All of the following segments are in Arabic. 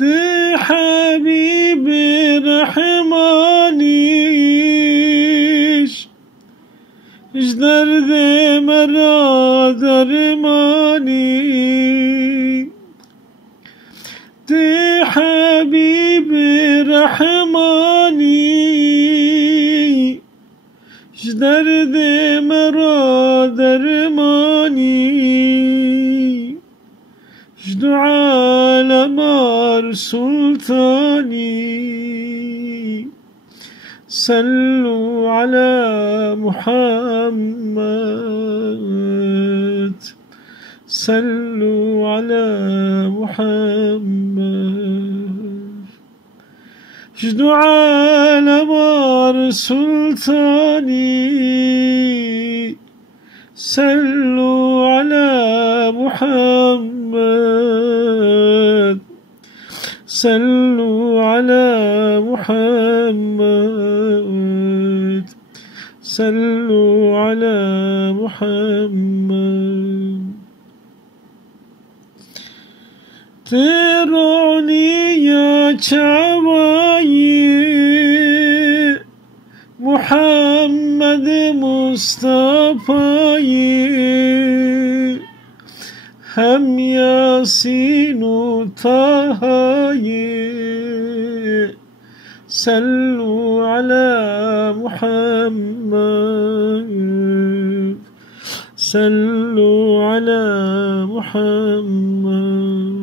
دي حبيبي رحمانيش جدرد مرا درماني دي حبيبي رحماني جدرد مرا درماني جدو عالم سلطاني صلوا على محمد صلوا على محمد جدو عالم سلطاني صلوا على محمد صلوا على محمد صلوا على محمد تروني يا شعباي محمد مصطفى هم ياسين طه صلوا على محمد صلوا على محمد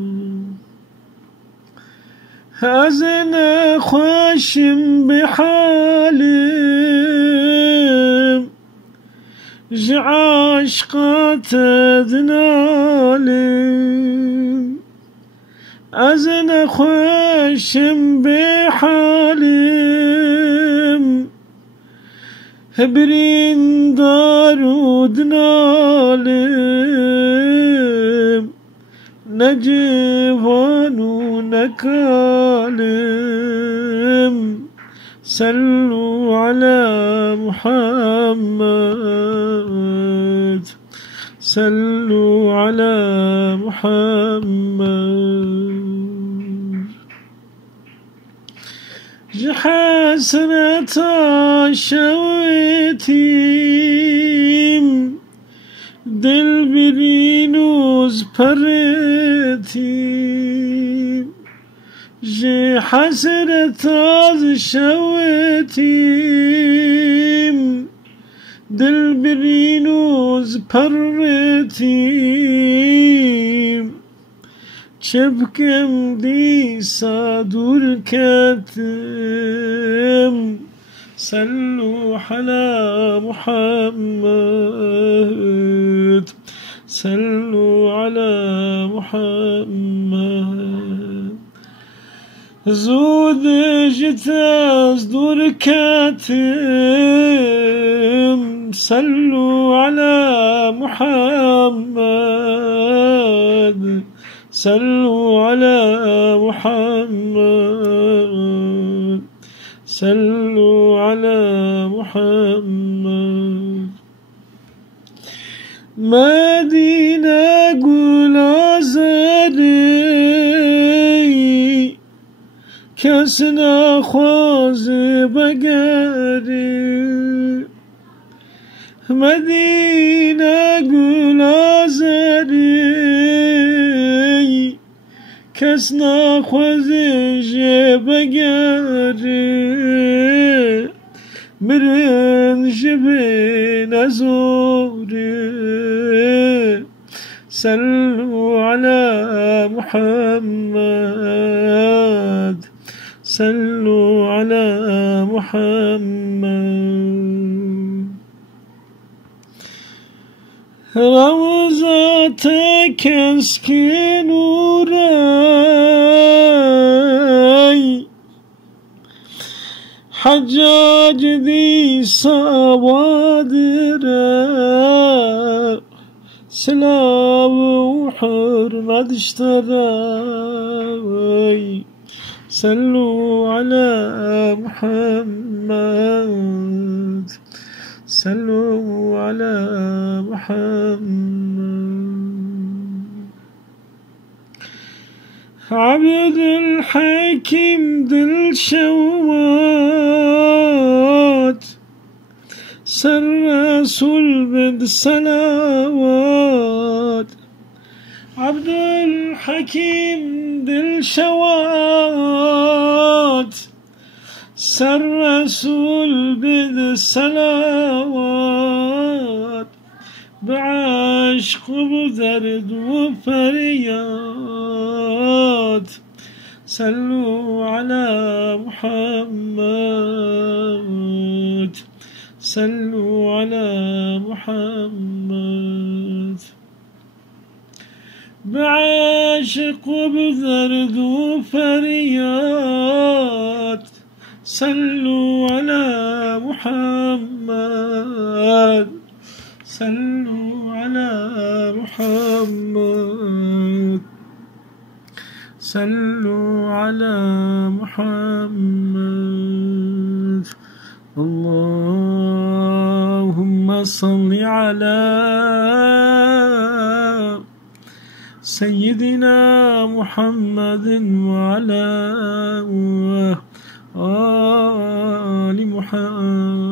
هزنا خوشم بحالم عشقات دنالم أزنا خوشم بحالم هبرين دارود نالم نجوان نكالم صلوا على محمد صلوا على محمد حسرة شويتيم دل برينوز پرتيم حسرة شويتيم دل برينوز پرتيم çepkem disa dur kettim sallu ala Muhammed sallu ala Muhammed zud jitaz dur kettim sallu ala Muhammed صلوا على محمد صلوا على محمد مدينة قول زري كسنا خواز بقري مدينة قول زري كسنا خوزش بگری مرن جبين أزوري صلوا على محمد صلوا على محمد روضتك اسكن وراي حجاج ذي صوادر سلام وحرمة اشتراي صلوا على محمد صلوا على محمد عبد الحكيم دل شوات سر رسول بالصلوات عبد الحكيم دل شوات سر رسول بالصلوات بعشق وبدرد وفريات صلوا على محمد صلوا على محمد بعشق وبدرد وفريات صلوا على محمد صلوا على محمد صلوا على محمد اللهم صل على سيدنا محمد وعلى آل محمد